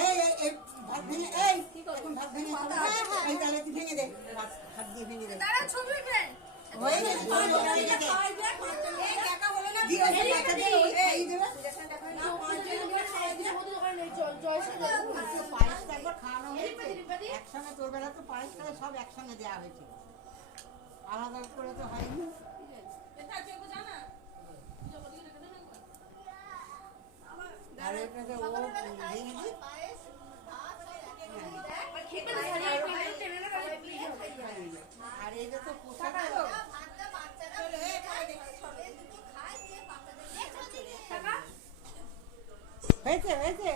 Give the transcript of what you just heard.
এই এই এই ভাত ভেঙে এই এখন ভাত ভেঙে এই তাহলে তুই ভেঙে দে হাত দিয়ে ভেঙে দে তারা ছবি উঠবে হয়ে গেছে এই টাকা হলো না দিয়ে এই টাকা দিয়ে এই দেবে না পাঁচজন মিলে সবাই দিয়ে মতো ওখানে জয়সে পায়েসটা একবার খাওয়ানো হয়েছে একসঙ্গে তোর বেলা তো পায়েস খাওয়া সব একসঙ্গে দেওয়া হয়েছে আলাদা করে তো হয়নি এটা কেউ জানা আর এটাকে ও ভেঙে দিয়ে আর এটা তো পোশাক তো হয়েছে হয়েছে